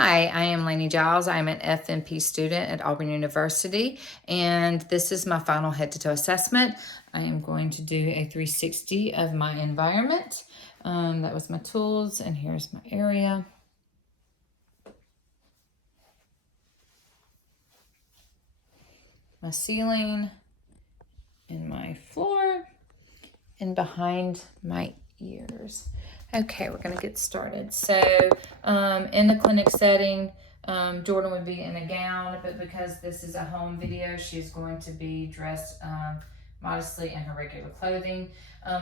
Hi, I am Lainey Giles. I'm an FNP student at Auburn University, and this is my final head-to-toe assessment. I am going to do a 360 of my environment. That was my tools, and here's my area. My ceiling, and my floor, and behind my ears. Okay, we're gonna get started. So in the clinic setting, Jordan would be in a gown, but because this is a home video, she's going to be dressed modestly in her regular clothing.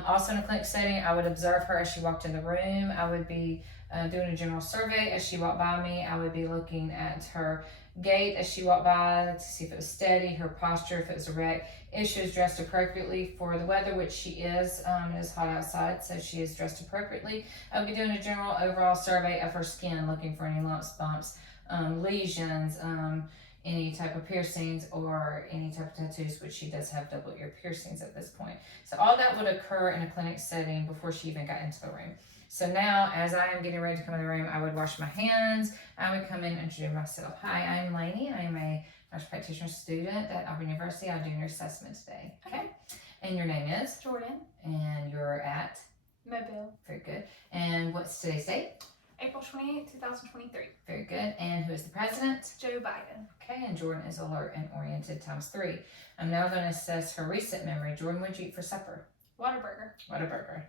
Also in a clinic setting, I would observe her as she walked in the room. I would be doing a general survey as she walked by me. I would be looking at her gait as she walked by to see if it was steady, her posture, if it was erect, if she was dressed appropriately for the weather, which she is. It is hot outside, so she is dressed appropriately. I would be doing a general overall survey of her skin, looking for any lumps, bumps, lesions, any type of piercings or any type of tattoos, which she does have double ear piercings at this point. So all that would occur in a clinic setting before she even got into the room. So now, as I am getting ready to come in the room, I would wash my hands. I would come in and introduce myself. Hi, I'm Lainey. I am a nurse practitioner student at Auburn University. I'm doing your assessment today. Okay. And your name is? Jordan. And you're at? Mobile. Very good. And what's today's date? April 28, 2023. Very good. And who is the president? Joe Biden. Okay, and Jordan is alert and oriented ×3. I'm now going to assess her recent memory. Jordan, what'd you eat for supper? Whataburger. Whataburger.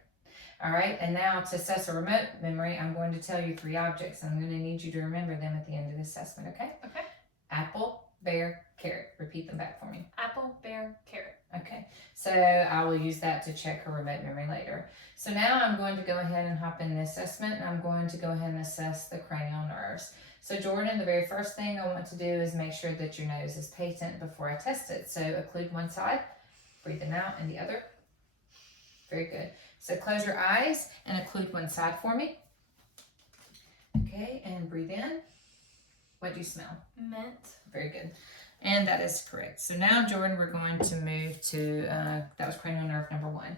All right, and now to assess a remote memory, I'm going to tell you 3 objects. I'm going to need you to remember them at the end of the assessment, okay? Okay. Apple, bear, carrot. Repeat them back for me. Apple, bear, carrot. Okay, so I will use that to check her remote memory later. So now I'm going to go ahead and hop in the assessment, and I'm going to go ahead and assess the cranial nerves. So Jordan, the very first thing I want to do is make sure that your nose is patent before I test it. So occlude one side, breathe in out, and the other. Very good. So close your eyes and occlude one side for me. Okay, and breathe in. What do you smell? Mint. Very good. And that is correct. So now, Jordan, we're going to move to, that was cranial nerve number 1.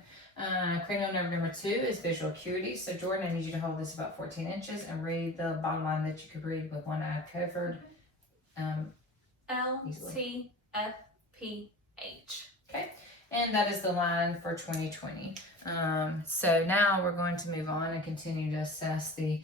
Cranial nerve number 2 is visual acuity. So Jordan, I need you to hold this about 14 inches and read the bottom line that you could read with one eye covered. L, C, F, P, H. Okay. And that is the line for 2020. So now we're going to move on and continue to assess the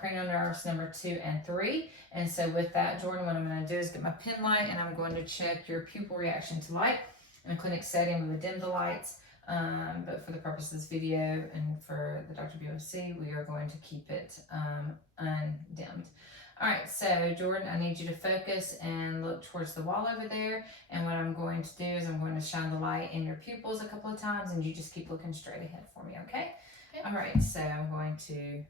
cranial nerves number 2 and 3. And so with that, Jordan, what I'm going to do is get my pen light and I'm going to check your pupil reaction to light. In a clinic setting, we would dim the lights, but for the purpose of this video and for the Dr. BOC, we are going to keep it undimmed. All right, so Jordan, I need you to focus and look towards the wall over there. And what I'm going to do is I'm going to shine the light in your pupils a couple of times and you just keep looking straight ahead for me, okay? All right, so I'm going to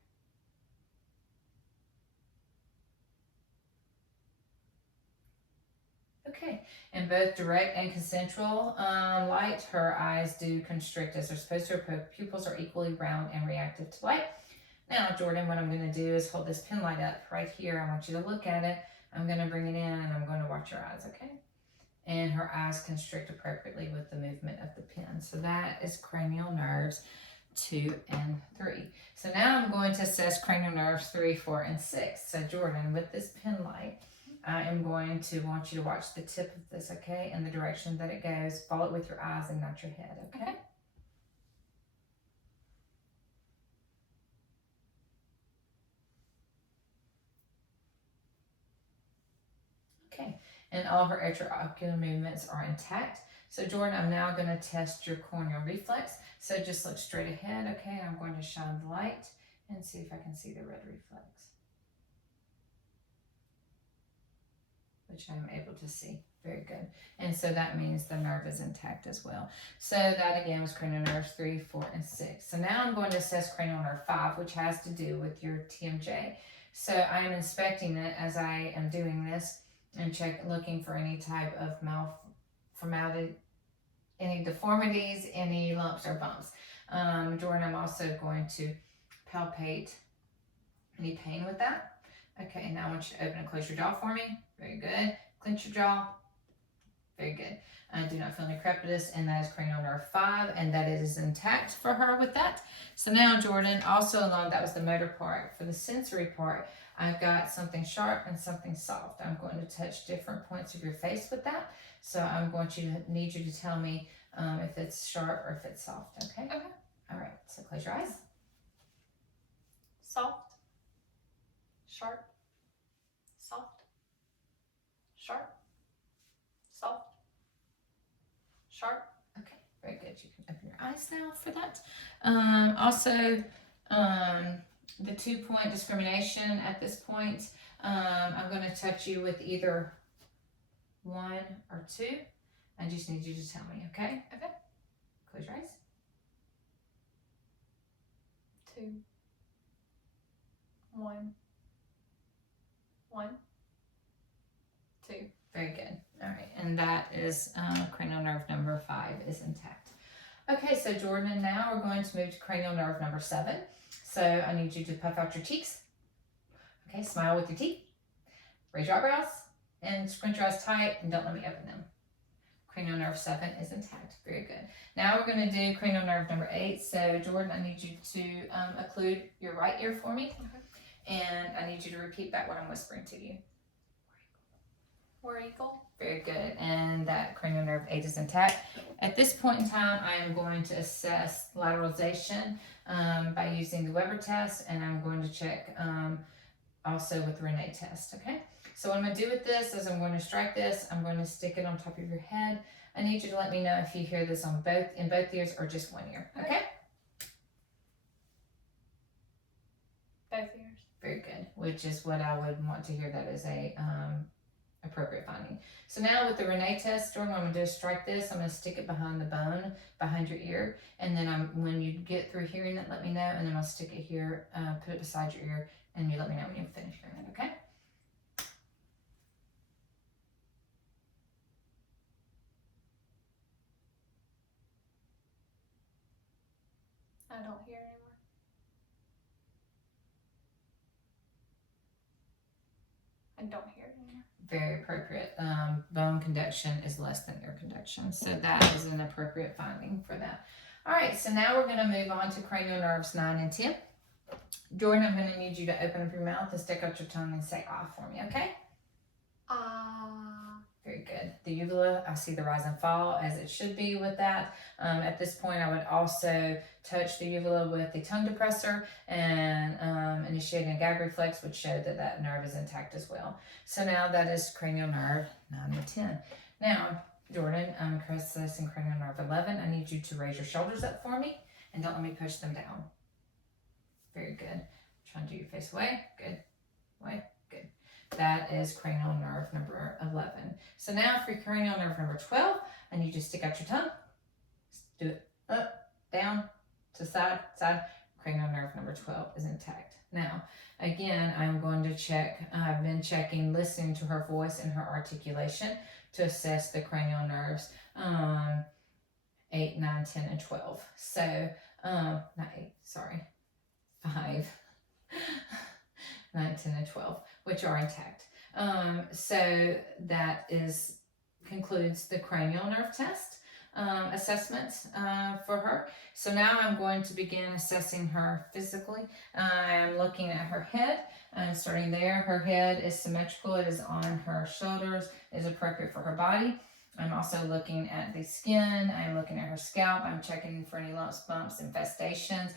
okay, in both direct and consensual light, her eyes do constrict as they're supposed to. Her pupils are equally round and reactive to light. Now, Jordan, what I'm going to do is hold this pen light up right here. I want you to look at it. I'm going to bring it in and I'm going to watch your eyes, okay? And her eyes constrict appropriately with the movement of the pen. So that is cranial nerves 2 and 3. So now I'm going to assess cranial nerves 3, 4, and 6. So Jordan, with this pen light, I am going to want you to watch the tip of this, okay? And the direction that it goes. Follow it with your eyes and not your head, okay? Okay, and all her extraocular movements are intact. So Jordan, I'm now going to test your corneal reflex. So just look straight ahead, okay? I'm going to shine the light and see if I can see the red reflex, which I'm able to see. Very good. And so that means the nerve is intact as well. So that again was cranial nerves 3, 4, and 6. So now I'm going to assess cranial nerve 5, which has to do with your TMJ. So I am inspecting it as I am doing this and looking for any type of malformality, any deformities, any lumps or bumps. Jordan, I'm also going to palpate any pain with that. Okay, now I want you to open and close your jaw for me. Very good. Clench your jaw. Very good. I do not feel any crepitus, and that is cranial nerve 5, and that it is intact for her with that. So now, Jordan, also along, that was the motor part. For the sensory part, I've got something sharp and something soft. I'm going to touch different points of your face with that. So I'm going to need you to tell me if it's sharp or if it's soft, okay? Okay. All right, so close your eyes. Soft. Sharp. Soft. Sharp. Soft. Sharp. Okay, very good. You can open your eyes now for that. Also, the 2-point discrimination at this point, I'm going to touch you with either 1 or 2. I just need you to tell me, okay? Okay. Close your eyes. 2. 1. 1. 2. Very good. All right, and that is cranial nerve number 5 is intact. Okay, so Jordan, now we're going to move to cranial nerve number 7. So I need you to puff out your cheeks. Okay, smile with your teeth. Raise your eyebrows and squint your eyes tight and don't let me open them. Cranial nerve 7 is intact. Very good. Now we're going to do cranial nerve number 8. So Jordan, I need you to occlude your right ear for me. Okay. And I need you to repeat back what I'm whispering to you. War eagle. Very good. And that cranial nerve 8 is intact. At this point in time, I am going to assess lateralization by using the Weber test, and I'm going to check also with the Renee test, okay? So what I'm going to do with this is I'm going to strike this. I'm going to stick it on top of your head. I need you to let me know if you hear this in both ears or just one ear, okay? Both ears. Very good, which is what I would want to hear that as a appropriate finding. So now with the Renee test, Jordan, what I'm going to do is strike this. I'm going to stick it behind the bone, behind your ear. And then when you get through hearing it, let me know. And then I'll stick it here, put it beside your ear, and you let me know when you finish hearing it, okay? I don't hear it anymore. I don't hear it anymore. Very appropriate. Bone conduction is less than ear conduction. So that is an appropriate finding for that. All right, so now we're going to move on to cranial nerves 9 and 10. Jordan, I'm going to need you to open up your mouth and stick out your tongue and say ah for me, okay? Ah. Very good. The uvula, I see the rise and fall as it should be with that. At this point, I would also touch the uvula with the tongue depressor and initiating a gag reflex would show that that nerve is intact as well. So now that is cranial nerve 9 and 10. Now, Jordan, I'm processing cranial nerve 11. I need you to raise your shoulders up for me and don't let me push them down. Very good. Try and do your face away. Good. Away. Good. That is cranial nerve number 11. So now for cranial nerve number 12, I need you to stick out your tongue. Do it up, down, to side, side. Cranial nerve number 12 is intact. Now, again, I'm going to check. I've been checking, listening to her voice and her articulation to assess the cranial nerves 8, 9, 10, and 12. So, not 8, sorry, 5, 9, 10, and 12, which are intact. So that concludes the cranial nerve test assessment for her. So now I'm going to begin assessing her physically. I'm looking at her head. I'm starting there. Her head is symmetrical. It is on her shoulders. It is appropriate for her body. I'm also looking at the skin. I'm looking at her scalp. I'm checking for any lumps, bumps, infestations.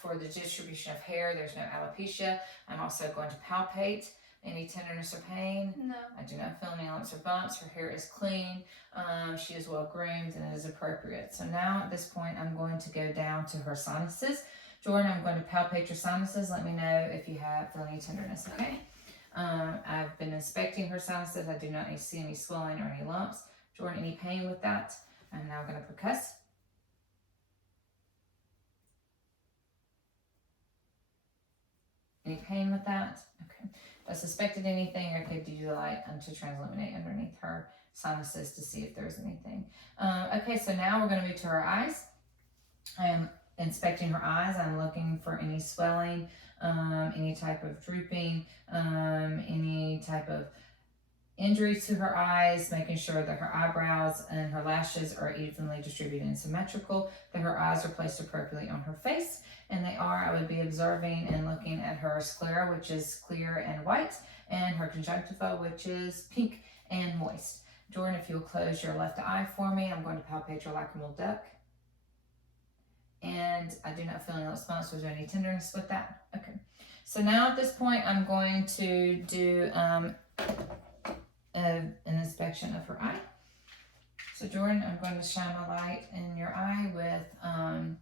For the distribution of hair, there's no alopecia. I'm also going to palpate any tenderness or pain. No. I do not feel any lumps or bumps. Her hair is clean. She is well groomed and it is appropriate. So now at this point, I'm going to go down to her sinuses. Jordan, I'm going to palpate your sinuses. Let me know if you feel any tenderness, okay? I've been inspecting her sinuses. I do not see any swelling or any lumps. Jordan, any pain with that? I'm now going to percuss. Any pain with that? Okay. If I suspected anything, I could do the light to transilluminate underneath her sinuses to see if there's anything. Okay, so now we're going to move to her eyes. I am inspecting her eyes. I'm looking for any swelling, any type of drooping, any type of injury to her eyes, making sure that her eyebrows and her lashes are evenly distributed and symmetrical, that her eyes are placed appropriately on her face, and they are. I would be observing and looking at her sclera, which is clear and white, and her conjunctiva, which is pink and moist. Jordan, if you'll close your left eye for me, I'm going to palpate your lacrimal duct. And I do not feel any response. Was there any tenderness with that? Okay. So now at this point, I'm going to do an inspection of her eye. So Jordan, I'm going to shine my light in your eye with, I'm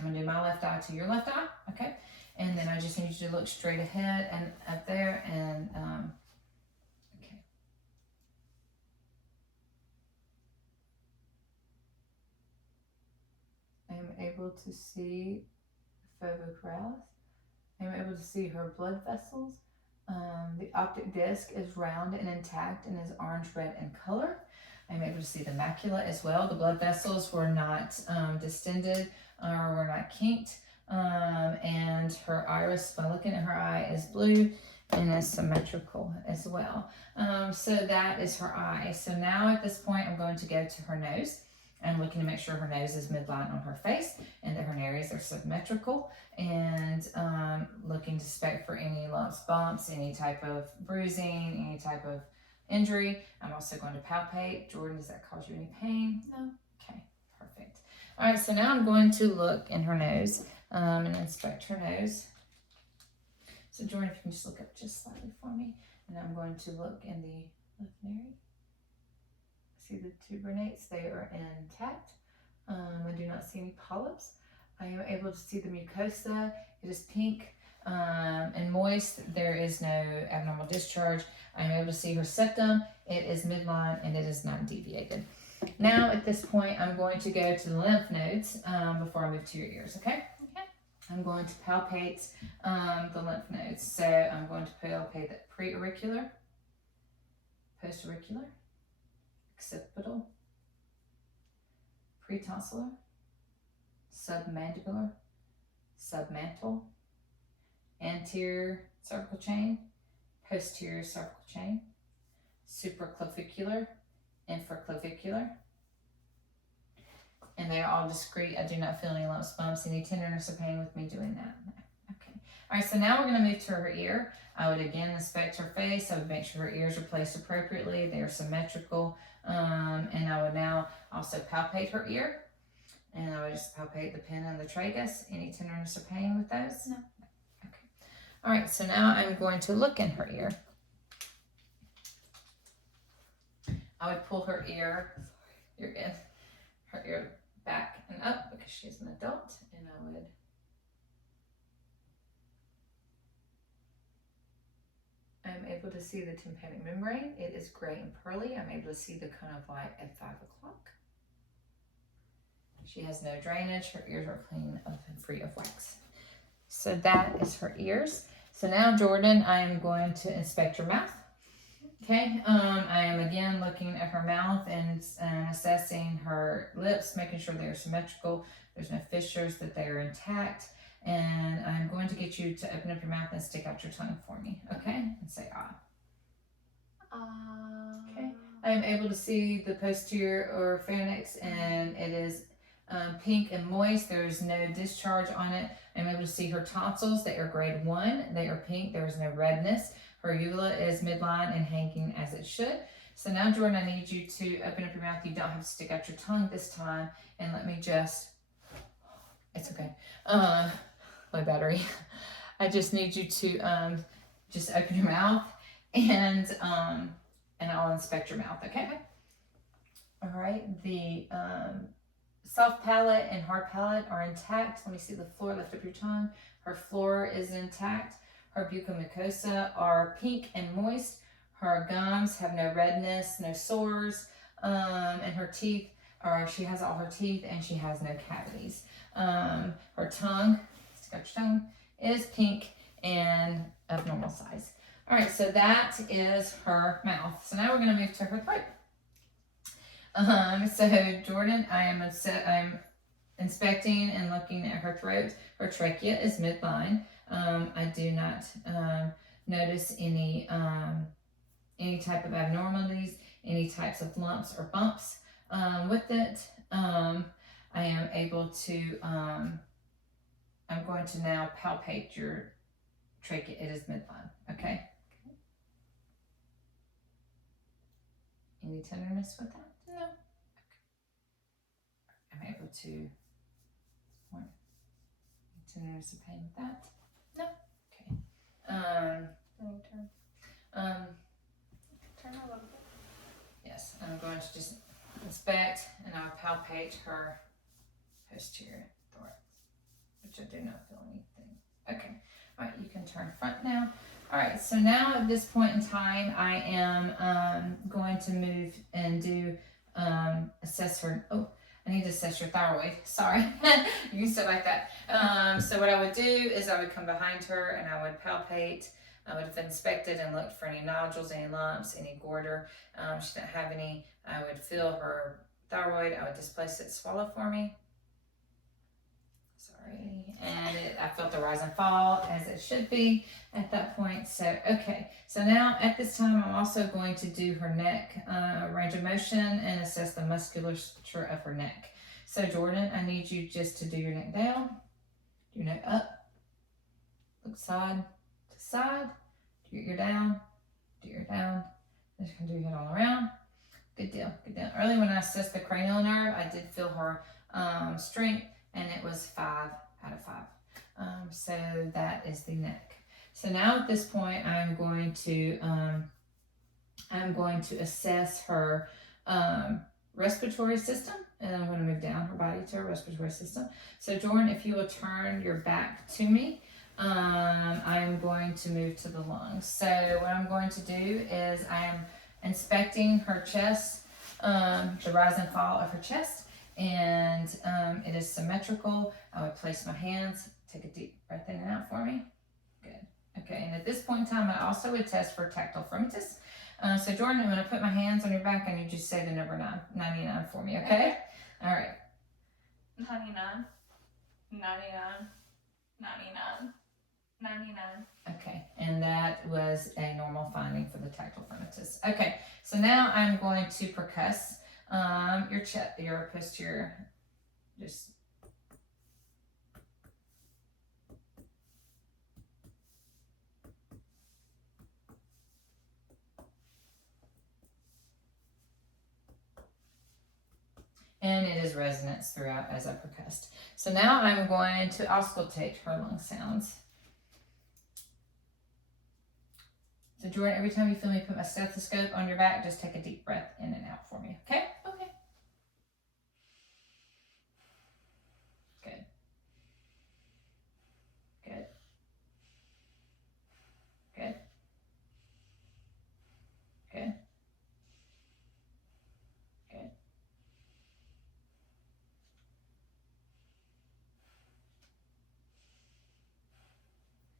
going to do my left eye to your left eye, okay? And then I just need you to look straight ahead and up there and, okay. I am able to see foveochromis. I am able to see her blood vessels. The optic disc is round and intact and is orange-red in color. I'm able to see the macula as well. The blood vessels were not distended or were not kinked. And her iris, by looking at her eye, is blue and is symmetrical as well. So that is her eye. So now at this point, I'm going to go to her nose. I'm looking to make sure her nose is midline on her face and that her nares are symmetrical, and looking to inspect for any lumps, bumps, any type of bruising, any type of injury. I'm also going to palpate. Jordan, does that cause you any pain? No? Okay, perfect. All right, so now I'm going to look in her nose and inspect her nose. So Jordan, if you can just look up just slightly for me, and I'm going to look in the left nare. See the tubernates, they are intact. I do not see any polyps. I am able to see the mucosa. It is pink and moist. There is no abnormal discharge. I am able to see her septum. It is midline and it is not deviated. Now at this point, I'm going to go to the lymph nodes before I move to your ears, okay? Okay. I'm going to palpate the lymph nodes. So I'm going to palpate the pre-auricular, post-auricular, occipital, pretonsillar, submandibular, submantle, anterior cervical chain, posterior cervical chain, supraclavicular, infraclavicular, and they are all discrete. I do not feel any lumps, bumps, any tenderness or pain with me doing that. No. Okay. All right, so now we're going to move to her ear. I would again inspect her face. I would make sure her ears are placed appropriately. They are symmetrical. And I would now also palpate her ear. And I would just palpate the pin and the tragus. Any tenderness or pain with those? No. Okay. All right, so now I'm going to look in her ear. I would pull her ear, you're good, her ear back and up because she's an adult. And I would I'm able to see the tympanic membrane. It is gray and pearly. I'm able to see the cone of light at 5 o'clock. She has no drainage. Her ears are clean and free of wax. So that is her ears. So now, Jordan, I am going to inspect your mouth. Okay, I am again looking at her mouth and assessing her lips, making sure they're symmetrical. There's no fissures, that they are intact. And I'm going to get you to open up your mouth and stick out your tongue for me, okay? And say ah. Okay. I am able to see the posterior or pharynx, and it is pink and moist. There is no discharge on it. I'm able to see her tonsils. They are grade 1. They are pink. There is no redness. Her uvula is midline and hanging as it should. So now, Jordan, I need you to open up your mouth. You don't have to stick out your tongue this time. And let me just, it's okay. Low battery. I just need you to just open your mouth and I'll inspect your mouth, okay? All right, the soft palate and hard palate are intact. Let me see the floor, lift up your tongue. Her floor is intact. Her buccal are pink and moist. Her gums have no redness, no sores, and her teeth she has all her teeth and she has no cavities. Her tongue, stick out your tongue, is pink and of normal size. All right, so that is her mouth. So now we're going to move to her throat. So Jordan, I'm inspecting and looking at her throat. Her trachea is midline. I do not notice any any type of abnormalities, any types of lumps or bumps with it. I am able to, I'm going to now palpate your trachea. It is midline, okay? Any tenderness with that? No. Okay. I'm able to, tenderness or pain with that? No. Okay. Let me turn. Turn a little bit. Yes, I'm going to just inspect and I'll palpate her posterior thorax, which I do not feel anything. Okay, all right, you can turn front now. All right, so now at this point in time, I am going to move and do assess her. Oh, I need to assess your thyroid. Sorry, you can sit like that. So what I would do is I would come behind her and I would palpate. I would have inspected and looked for any nodules, any lumps, any goiter. She didn't have any. I would feel her thyroid. I would displace it. Swallow for me. Sorry. And I felt the rise and fall as it should be at that point. So, okay. So now at this time, I'm also going to do her neck range of motion and assess the musculature of her neck. So Jordan, I need you just to do your neck down, your neck up, look side to side, do your down, do your down. Just gonna do your head all around. Good deal, good deal. Early when I assessed the cranial nerve, I did feel her strength, and it was 5 out of 5. So that is the neck. So now at this point, I'm going to assess her respiratory system, and I'm going to move down her body to her respiratory system. So Jordan, if you will turn your back to me, I'm going to move to the lungs. So what I'm going to do is I am inspecting her chest, the rise and fall of her chest, and it is symmetrical. I would place my hands, take a deep breath in and out for me. Good. Okay, and at this point in time, I also would test for tactile firmitas. So Jordan, I'm going to put my hands on your back and you just say the number 99 for me, okay? All right. 99, 99, 99, 99. Okay, and that was a normal finding for the tactile firmitas. Okay, so now I'm going to percuss your posterior, just and it is resonance throughout as I percussed. So now I'm going to auscultate her lung sounds. So Jordan, every time you feel me put my stethoscope on your back, just take a deep breath in and out for me, okay? Okay. Good. Good. Good. Good. Good.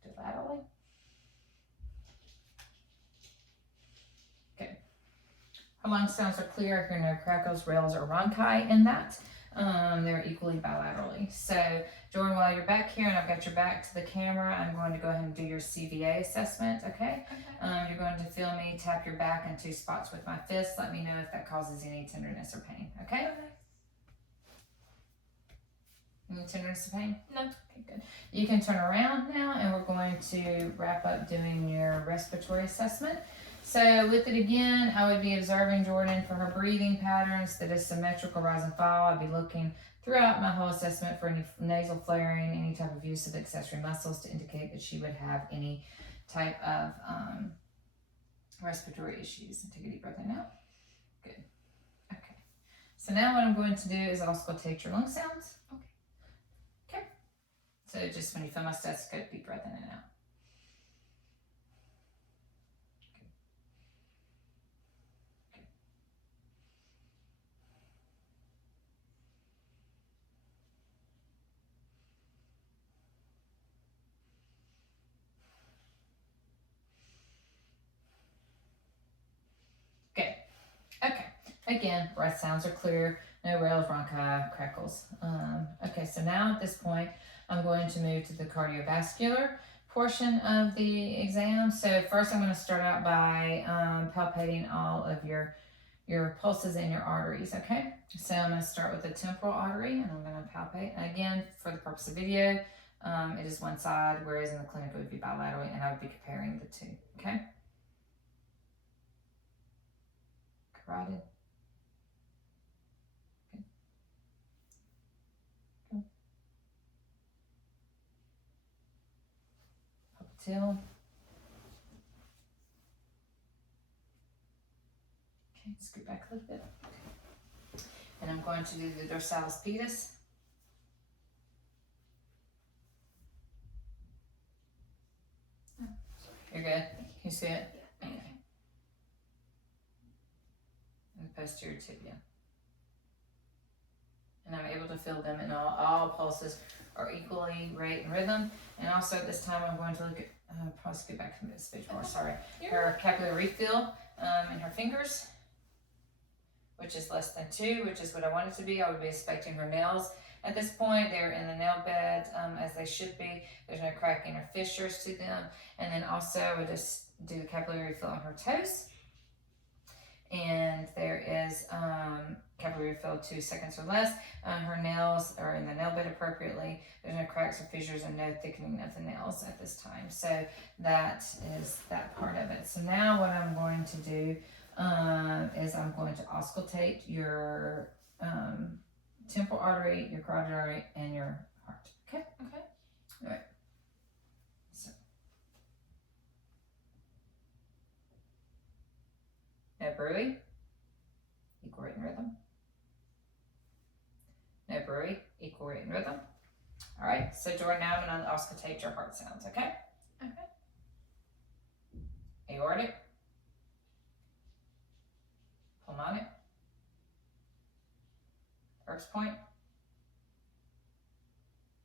Do laterally. Good. Her lung sounds are clear. I hear no crackles, rails, or rhonchi in that. They're equally bilaterally. So, Jordan, while you're back here and I've got your back to the camera, I'm going to go ahead and do your CVA assessment, okay? You're going to feel me tap your back in 2 spots with my fist. Let me know if that causes any tenderness or pain, okay? Any tenderness or pain? No. Okay, good. You can turn around now and we're going to wrap up doing your respiratory assessment. So with it again, I would be observing Jordan for her breathing patterns that is symmetrical rise and fall. I'd be looking throughout my whole assessment for any nasal flaring, any type of use of accessory muscles to indicate that she would have any type of respiratory issues. And take a deep breath in and out. Good. Okay. So now what I'm going to do is auscultate your lung sounds. Okay. So just when you feel my stethoscope, deep breath in and out. Okay, again, breath sounds are clear, no rails, rhonchi, crackles. Okay, so now at this point, I'm going to move to the cardiovascular portion of the exam. So first I'm going to start out by palpating all of your pulses in your arteries, okay? So I'm going to start with the temporal artery, and I'm going to palpate. Again, for the purpose of video, it is one side, whereas in the clinic it would be bilateral, and I would be comparing the two, okay? Carotid. Okay. Popliteal. Okay, scoot back a little bit. And I'm going to do the dorsalis pedis. You're good? Can you see it? Okay. And the posterior tibia. And I'm able to feel them, and all pulses are equally rate and rhythm. And also at this time I'm going to look at, probably scoot back a bit more, sorry. Her capillary refill in her fingers, which is less than 2, which is what I want it to be. I would be inspecting her nails. At this point, they're in the nail bed as they should be. There's no cracking or fissures to them. And then also I would just do the capillary refill on her toes. And there is capillary refill 2 seconds or less. Her nails are in the nail bed appropriately. There's no cracks or fissures and no thickening of the nails at this time. So that is that part of it. So now what I'm going to do is I'm going to auscultate your temporal artery, your carotid artery, and your heart. Okay? Okay. All right. So. No bruit, equal rate and rhythm. No bruit, equal rate and rhythm. All right, so Jordan, now I'm going to auscultate your heart sounds, okay? Okay. Aortic, pulmonic, Eric's point,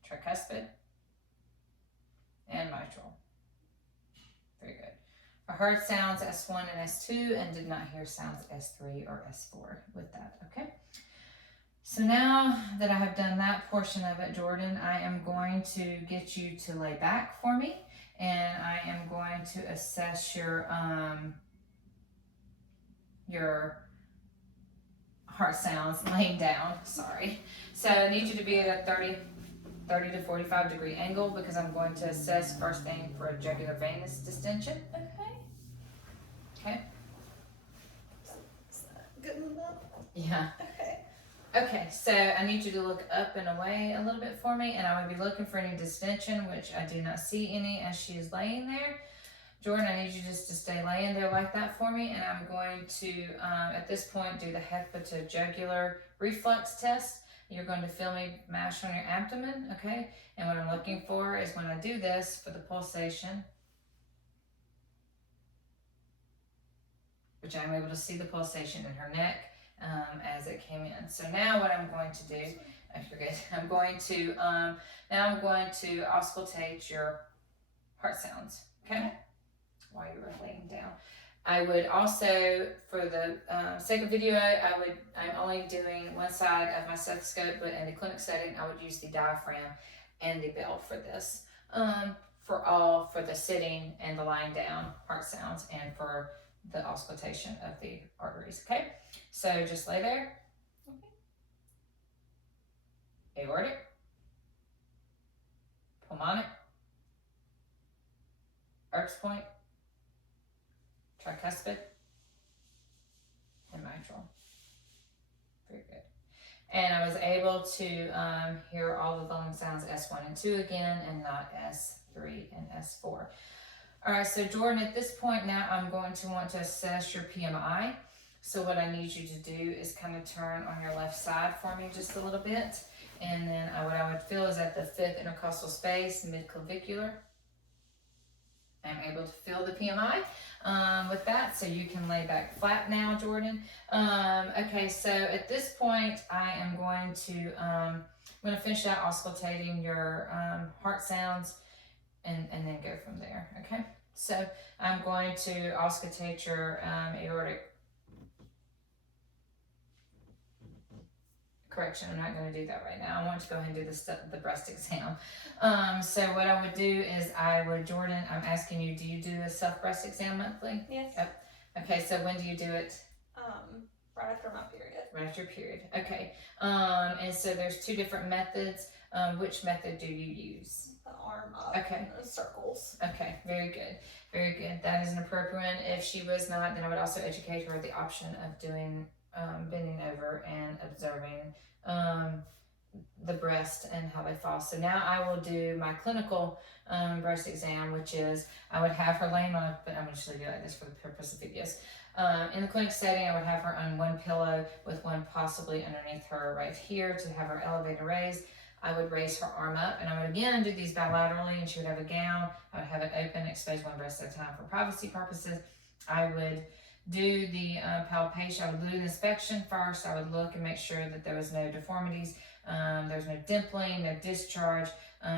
tricuspid, and mitral. Very good. I heard sounds S1 and S2 and did not hear sounds S3 or S4 with that, okay? So now that I have done that portion of it, Jordan, I am going to get you to lay back for me, and I am going to assess your heart sounds laying down, sorry. So I need you to be at a 30 to 45 degree angle because I'm going to assess first thing for a jugular venous distension. Okay. Okay? Is that good enough? Yeah. Okay. Okay, so I need you to look up and away a little bit for me, and I would be looking for any distension, which I do not see any as she is laying there. Jordan, I need you just to stay laying there like that for me, and I'm going to, at this point, do the hepatojugular reflex test. You're going to feel me mash on your abdomen, okay? And what I'm looking for is when I do this for the pulsation, which I'm able to see the pulsation in her neck as it came in. So now what I'm going to do, I forget, I'm going to, now I'm going to auscultate your heart sounds, okay? While you were laying down. I would also, for the sake of video, I'm only doing one side of my stethoscope, but in the clinic setting, I would use the diaphragm and the bell for this. For the sitting and the lying down heart sounds, and for the auscultation of the arteries, okay? So just lay there. Okay. Aortic, pulmonic, Eric's point, tricuspid, and mitral. Very good. And I was able to hear all the lung sounds S1 and 2 again, and not S3 and S4. All right, so Jordan, at this point now, I'm going to want to assess your PMI. So what I need you to do is kind of turn on your left side for me just a little bit. And then what I would feel is at the 5th intercostal space, mid-clavicular. I'm able to feel the PMI with that, so you can lay back flat now, Jordan. Okay, so at this point, I am going to, I'm going to finish out auscultating your heart sounds and then go from there, okay? So I'm going to auscultate your aortic correction, I'm not going to do that right now. I want to go ahead and do the breast exam. So what I would do is Jordan, I'm asking you, do you do a self breast exam monthly? Yes. Yep. Okay, so when do you do it? Right after my period. Right after your period. Okay. And so there's two different methods. Which method do you use? The arm up. Okay. And the circles. Okay, very good. Very good. That is an appropriate one. If she was not, then I would also educate her the option of doing bending over and observing the breast and how they fall. So now I will do my clinical breast exam, which is I would have her laying on, but I'm going to show you like this for the purpose of videos. In the clinic setting, I would have her on one pillow with one possibly underneath her right here to have her elevator raised. I would raise her arm up, and I would again do these bilaterally, and she would have a gown. I would have it open, expose one breast at a time for privacy purposes. I would do the palpation. I would do the inspection first. I would look and make sure that there was no deformities. There was no dimpling, no discharge, no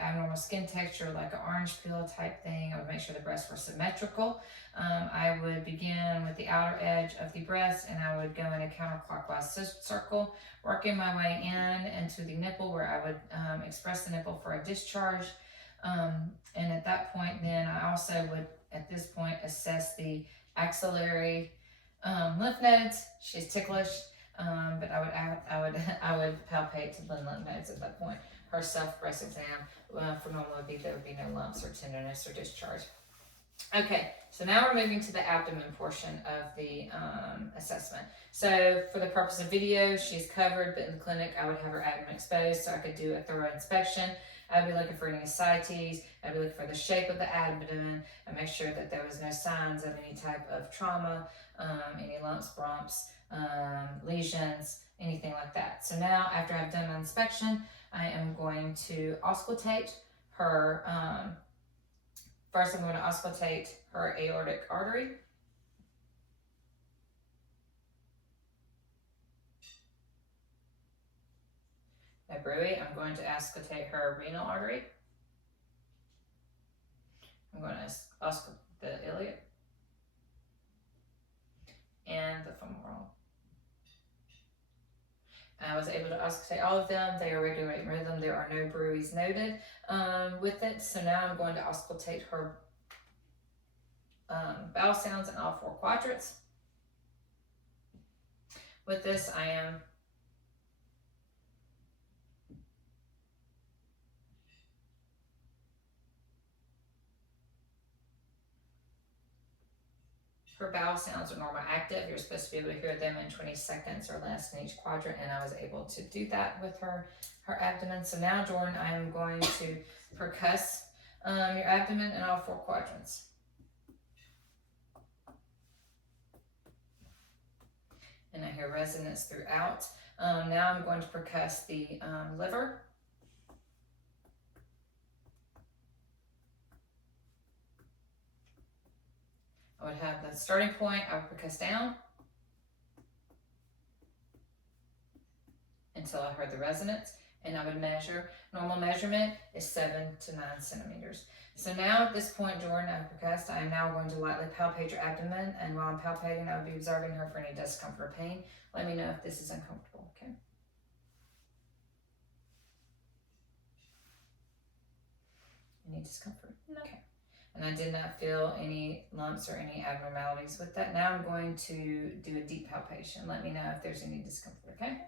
abnormal skin texture like an orange peel type thing. I would make sure the breasts were symmetrical. I would begin with the outer edge of the breast, and I would go in a counterclockwise circle, working my way into the nipple where I would express the nipple for a discharge. And at that point, then I also would, at this point, assess the axillary lymph nodes. She's ticklish, but I would palpate the lymph nodes at that point. Her self breast exam for normal would be there would be no lumps or tenderness or discharge. Okay, so now we're moving to the abdomen portion of the assessment. So for the purpose of video, she's covered, but in the clinic, I would have her abdomen exposed so I could do a thorough inspection. I'd be looking for any ascites, I'd be looking for the shape of the abdomen, and make sure that there was no signs of any type of trauma, any lumps, bumps, lesions, anything like that. So now, after I've done my inspection, I am going to auscultate her. First, I'm going to auscultate her aortic artery. No bruit. I'm going to auscultate her renal artery. I'm going to auscultate the iliac and the femoral. I was able to auscultate all of them. They are regular in rhythm. There are no bruits noted with it. So now I'm going to auscultate her bowel sounds in all 4 quadrants. With this, I am her bowel sounds are normal active. You're supposed to be able to hear them in 20 seconds or less in each quadrant, and I was able to do that with her abdomen. So now, Jordan, I am going to percuss your abdomen in all 4 quadrants. And I hear resonance throughout. Now I'm going to percuss the liver. I would have the starting point, I would percuss down until I heard the resonance, and I would measure. Normal measurement is 7 to 9 centimeters. So now at this point, Jordan, I've percussed. I am now going to lightly palpate your abdomen, and while I'm palpating, I will be observing her for any discomfort or pain. Let me know if this is uncomfortable, okay? Any discomfort? No. Okay. And I did not feel any lumps or any abnormalities with that. Now I'm going to do a deep palpation. Let me know if there's any discomfort, okay?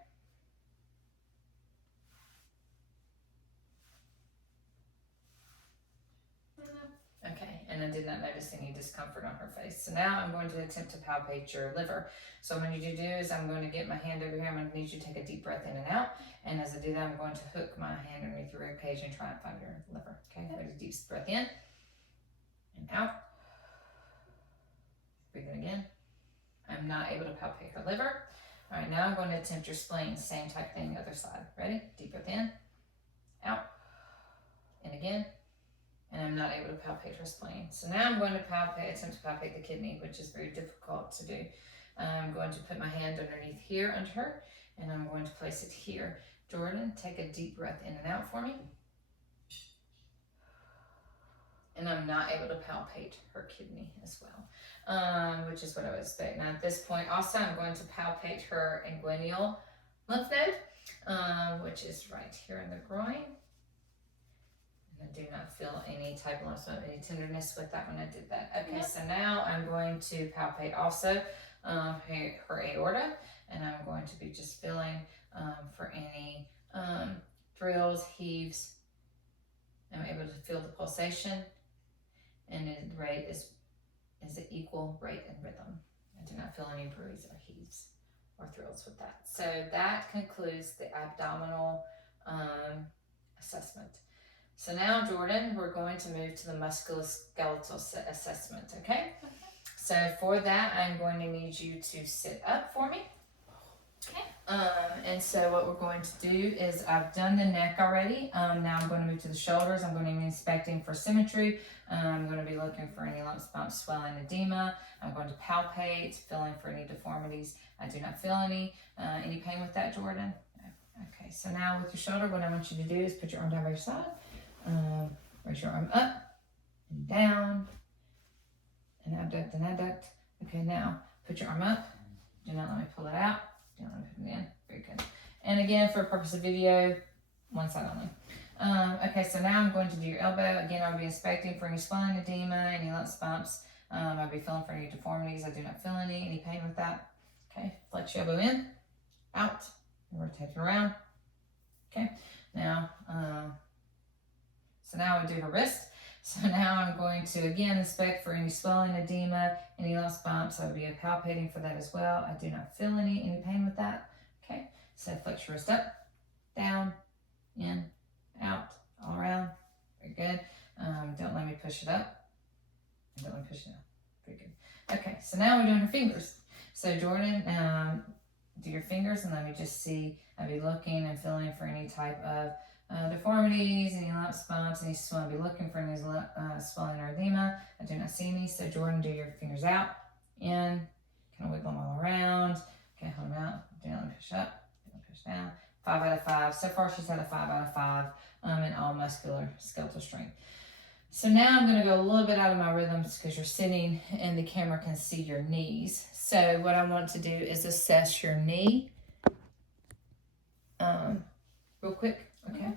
Okay, and I did not notice any discomfort on her face. So now I'm going to attempt to palpate your liver. So what I need you to do is I'm going to get my hand over here. I'm going to need you to take a deep breath in and out. And as I do that, I'm going to hook my hand underneath your rib cage and try and find your liver. Okay, ready? Deep breath in and out. Breathing again. I'm not able to palpate her liver. All right, now I'm going to attempt your spleen. Same type thing, other side. Ready? Deep breath in, out, and again. And I'm not able to palpate her spleen. So now I'm going to attempt to palpate the kidney, which is very difficult to do. I'm going to put my hand underneath here under her, and I'm going to place it here. Jordan, take a deep breath in and out for me. And I'm not able to palpate her kidney as well, which is what I would expect. Now at this point, also I'm going to palpate her inguinal lymph node. which is right here in the groin. And I do not feel any type of any tenderness with that when I did that. Okay, so now I'm going to palpate also her aorta, and I'm going to be just feeling for any thrills, heaves. I'm able to feel the pulsation, and the rate is an equal rate and rhythm. I do not feel any bruise or heaves or thrills with that. So that concludes the abdominal assessment. So now, Jordan, we're going to move to the musculoskeletal assessment, okay? So for that, I'm going to need you to sit up for me. Okay. And so what we're going to do is I've done the neck already. Now I'm going to move to the shoulders. I'm going to be inspecting for symmetry. I'm going to be looking for any lumps, bumps, swelling, edema. I'm going to palpate, feeling for any deformities. I do not feel any pain with that, Jordan. Okay, so now with your shoulder, what I want you to do is put your arm down by your side. Raise your arm up and down and abduct and adduct. Okay, now put your arm up. Do not let me pull it out. Do not let me put it in. Very good. And again, for the purpose of video, one side only. Okay, so now I'm going to do your elbow. Again, I'll be inspecting for any swelling, edema, any lumps, bumps. I'll be feeling for any deformities. I do not feel any pain with that. Okay, flex your elbow in, out, and rotate it around. Okay, now, so now I do her wrist. So now I'm going to again inspect for any swelling, edema, any lumps, bumps. I'll be palpating for that as well. I do not feel any pain with that. Okay, so flex your wrist up, down, in, out, all around. Very good. Don't let me push it up. Don't let me push it down. Very good. Okay, so now we're doing her fingers. So Jordan, do your fingers and let me just see. I'll be looking and feeling for any type of deformities, any lumps, bumps, any swelling. I'll be looking for any swelling or edema. I do not see any. So Jordan, do your fingers out, in, kind of wiggle them all around. Okay, hold them out. Do not let me push up. Do not push down. 5 out of 5. So far she's had a 5 out of 5 in all muscular skeletal strength. So now I'm going to go a little bit out of my rhythms because you're sitting and the camera can see your knees. So what I want to do is assess your knee real quick, okay,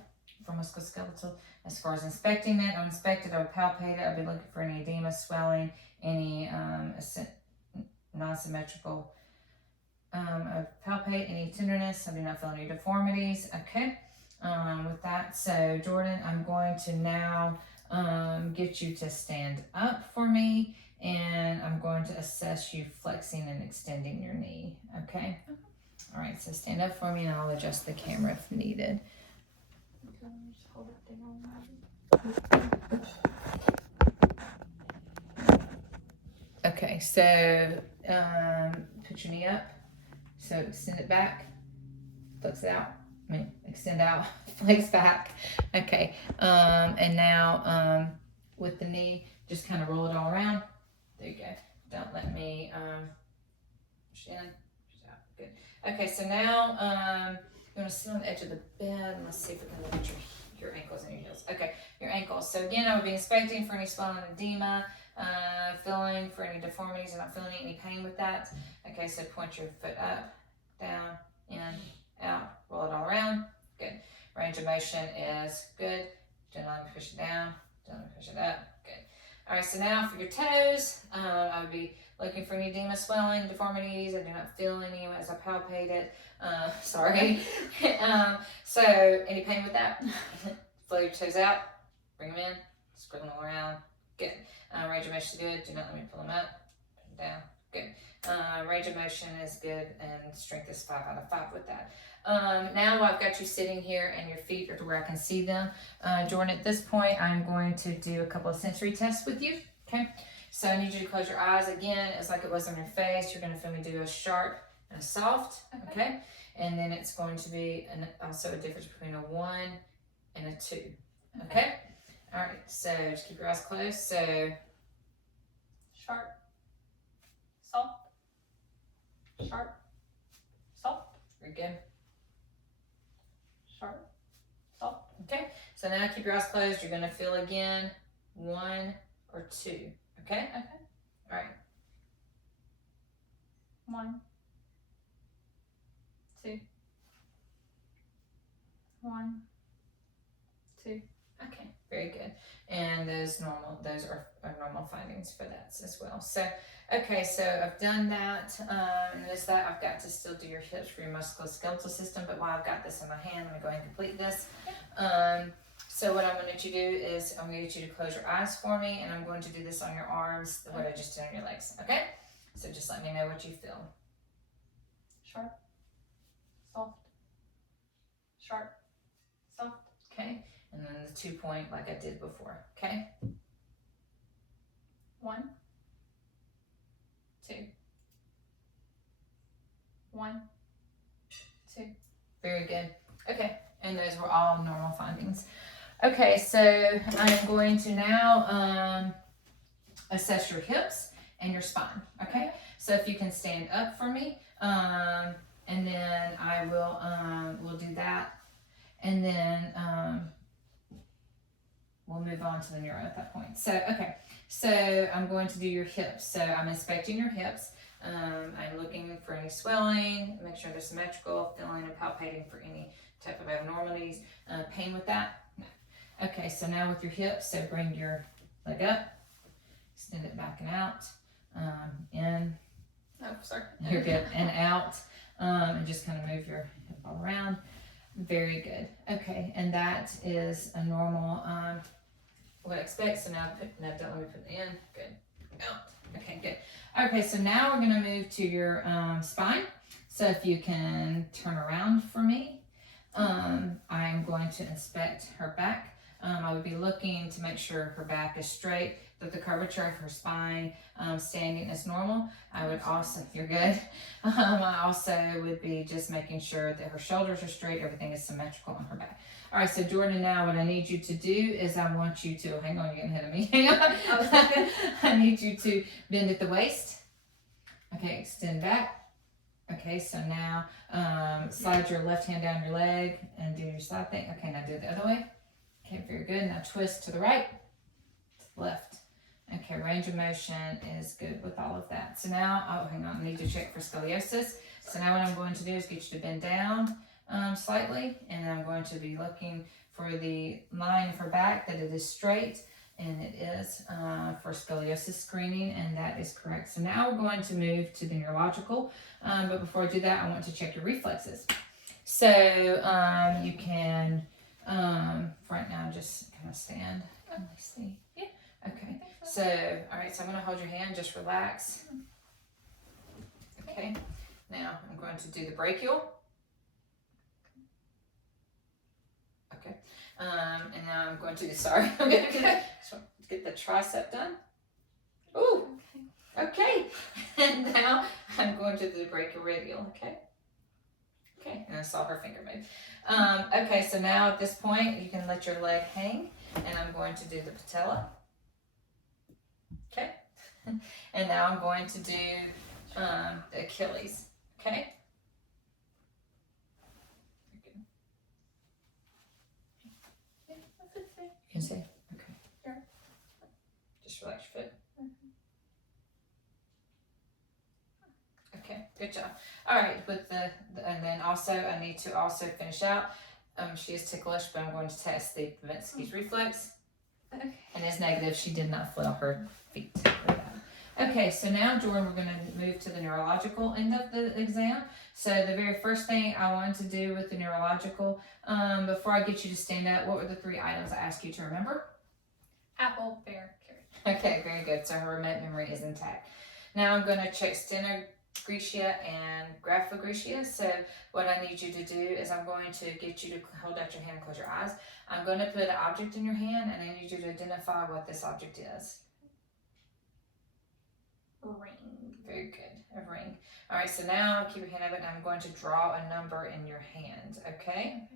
for musculoskeletal. As far as inspecting it, I'll inspect it, I'll palpate it, I'll be looking for any edema, swelling, any non-symmetrical. I palpate any tenderness, I do not feel any deformities, okay, with that. So Jordan, I'm going to now get you to stand up for me, and I'm going to assess you flexing and extending your knee, okay? All right, so stand up for me and I'll adjust the camera if needed. Okay, just hold it down. Okay, so put your knee up. So extend it back, flex it out. Extend out, flex back. Okay, and now with the knee, just kind of roll it all around. There you go. Don't let me push in, push out. Good. Okay, so now you want to sit on the edge of the bed, and let's see if we can look at your ankles and your heels. Okay, your ankles. So again, I would be inspecting for any swelling, edema, feeling for any deformities. I'm not feeling any pain with that. Okay, so point your foot up, down, in, out, roll it all around. Good. Range of motion is good. Don't let me push it down. Don't let me push it up. Good. All right, so now for your toes, I would be looking for any edema, swelling, deformities. I do not feel any as I palpate it. Sorry. So any pain with that? Flow your toes out. Bring them in. Spread them all around. Good. Range of motion is good. Do not let me pull them up. Put them down. Good. Range of motion is good, and strength is 5 out of 5 with that. Now I've got you sitting here and your feet are to where I can see them. Jordan, at this point, I'm going to do a couple of sensory tests with you. Okay. So I need you to close your eyes again. It's like it was on your face. You're going to feel me do a sharp and a soft. Okay. And then it's going to be also a difference between a 1 and a 2. Okay. All right. So just keep your eyes closed. So Sharp, soft, sharp, soft. Very good. Sharp, soft. Okay. So now keep your eyes closed. You're going to feel again 1 or 2. Okay. Okay. All right. 1, 2, 1, 2. Okay, very good. And those are normal findings for that as well. So, okay, so I've done that. And this that I've got to still do your hips for your musculoskeletal system. But while I've got this in my hand, I'm gonna go ahead and complete this. So what I'm going to do is I'm going to get you to close your eyes for me, and I'm going to do this on your arms, what I just did on your legs. Okay? So just let me know what you feel. Sharp, soft, sharp, soft. Okay? And then the 2 point like I did before. Okay? 1, 2. 1, 2. Very good. Okay, and those were all normal findings. Okay, so I'm going to now assess your hips and your spine. Okay, so if you can stand up for me, and then I will we'll do that, and then we'll move on to the neuro at that point. So okay, so I'm going to do your hips. So I'm inspecting your hips. I'm looking for any swelling, make sure they're symmetrical, feeling and palpating for any type of abnormalities. Pain with that? No. Okay, so now with your hips, so bring your leg up, extend it back and out, in, Oh, sorry. you're good, and out, and just kind of move your hip all around. Very good. Okay, and that is a normal, what I expect. So now, don't let me put it in. Good. Out. Okay, good. Okay, so now we're going to move to your spine. So if you can turn around for me, I'm going to inspect her back. I would be looking to make sure her back is straight, that the curvature of her spine standing is normal. I would also, you're good. I also would be just making sure that her shoulders are straight, everything is symmetrical on her back. All right, so Jordan, now what I need you to do is I want you to, hang on, you're getting ahead of me. Hang on. I need you to bend at the waist. Okay, extend back. Okay, so now slide your left hand down your leg and do your slide thing. Okay, now do it the other way. Okay, very good. Now twist to the right, to the left. Okay, range of motion is good with all of that. So now, oh, hang on, I need to check for scoliosis. So now what I'm going to do is get you to bend down slightly, and I'm going to be looking for the line of her back, that it is straight, and it is for scoliosis screening, and that is correct. So now we're going to move to the neurological, but before I do that, I want to check your reflexes. So you can, right now, just kind of stand. Let me see. Yeah. Okay. So, all right, so I'm going to hold your hand, just relax. Okay. Now I'm going to do the brachial. Okay. And now I'm going to, sorry, I'm going to get the tricep done. Ooh. Okay. And now I'm going to do the brachioradial. Okay. Okay. And I saw her finger move. Okay. So now at this point, you can let your leg hang, and I'm going to do the patella. Okay. And now I'm going to do the Achilles. Okay. You can see? Okay. Yeah. Just relax your foot. Okay, good job. All right, with the and then also I need to also finish out. She is ticklish, but I'm going to test the Babinsky's reflex. Okay. And it's negative. She did not flail her feet. Okay, so now, Jordan, we're going to move to the neurological end of the exam. So the very first thing I wanted to do with the neurological, before I get you to stand up, what were the 3 items I asked you to remember? Apple, bear, carrot. Okay, very good. So her remote memory is intact. Now I'm going to check stenogrecia and graphogrecia. So what I need you to do is I'm going to get you to hold out your hand and close your eyes. I'm going to put an object in your hand, and I need you to identify what this object is. Ring. Very good, a ring. All right, so now keep your hand up, and I'm going to draw a number in your hand, okay?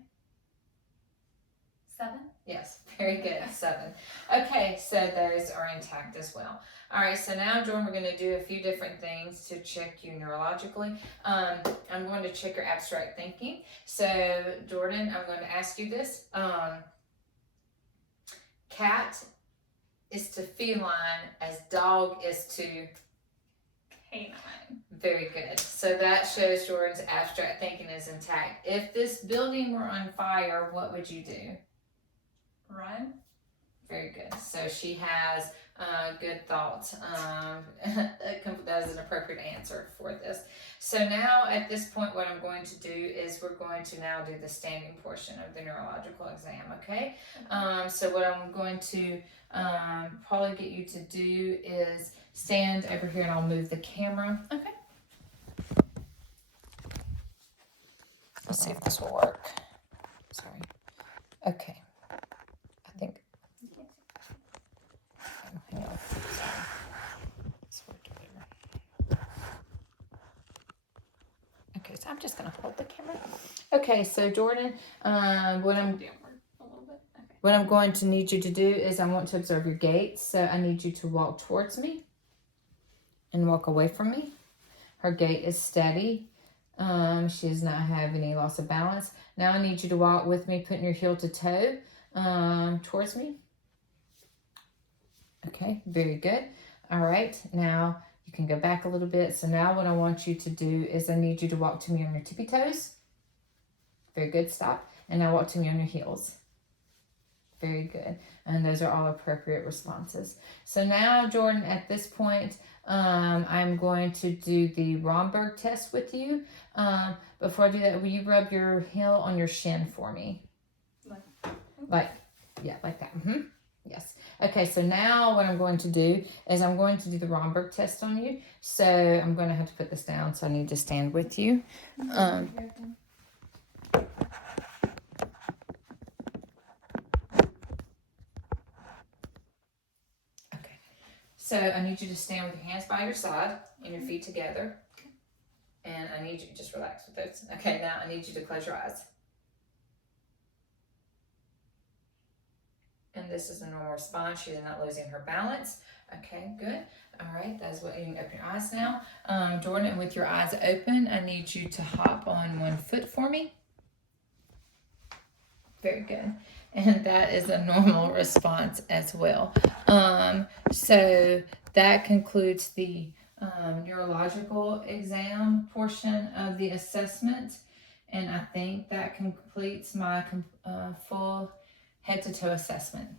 7. Yes, very good, 7. Okay, so those are intact as well. All right, so now, Jordan, we're going to do a few different things to check you neurologically. I'm going to check your abstract thinking. So, Jordan, I'm going to ask you this. Cat is to feline as dog is to Canine. Very good. So that shows Jordan's abstract thinking is intact. If this building were on fire, what would you do? Run. Very good. So she has good thoughts. That is an appropriate answer for this. So now at this point, what I'm going to do is we're going to now do the standing portion of the neurological exam, okay? So what I'm going to probably get you to do is stand over here and I'll move the camera. Okay. Let's see if this will work. Sorry. Okay. I think. Hang on. Sorry. This worked better. Okay, so I'm just gonna hold the camera. Okay, so Jordan, what I'm going to need you to do is I want to observe your gait. So I need you to walk towards me and walk away from me. Her gait is steady. She does not have any loss of balance. Now I need you to walk with me, putting your heel to toe towards me. Okay, very good. All right, now you can go back a little bit. So now what I want you to do is I need you to walk to me on your tippy toes. Very good, stop. And now walk to me on your heels. Very good. And those are all appropriate responses. So now, Jordan, at this point, I'm going to do the Romberg test with you. Before I do that, will you rub your heel on your shin for me? Like that. Yes. Okay, so now what I'm going to do is I'm going to do the Romberg test on you. So I'm going to have to put this down, so I need to stand with you. So I need you to stand with your hands by your side and your feet together. And I need you to just relax with those. Okay, now I need you to close your eyes. And this is a normal response. She's not losing her balance. Okay, good. All right, that's what you can open your eyes now. Jordan, with your eyes open, I need you to hop on one foot for me. Very good. And that is a normal response as well. So that concludes the neurological exam portion of the assessment. And I think that completes my full head to toe assessment.